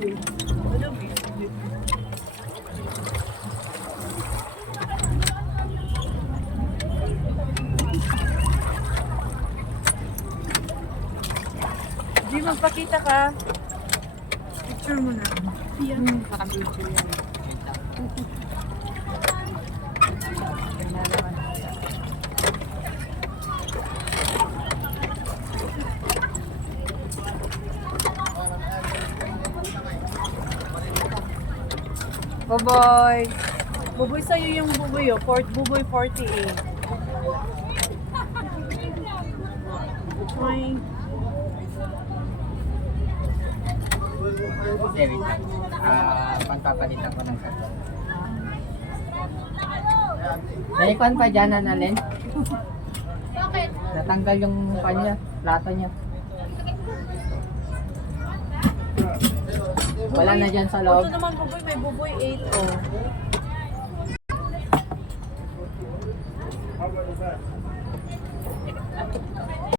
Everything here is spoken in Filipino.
Di magpakita ka. Picture mo na. Nakapicture yan. Buboy. Buboy sa'yo yung buboy, oh. Buboy 48. Ay. Hindi, wait lang. Pagpapalitan ko ng sato. May kwan pa dyan, Annalyn? Bakit? Natanggal yung kanya, plato niya. Wala na dyan sa loob. Ito naman buboy, may buboy 8, oh.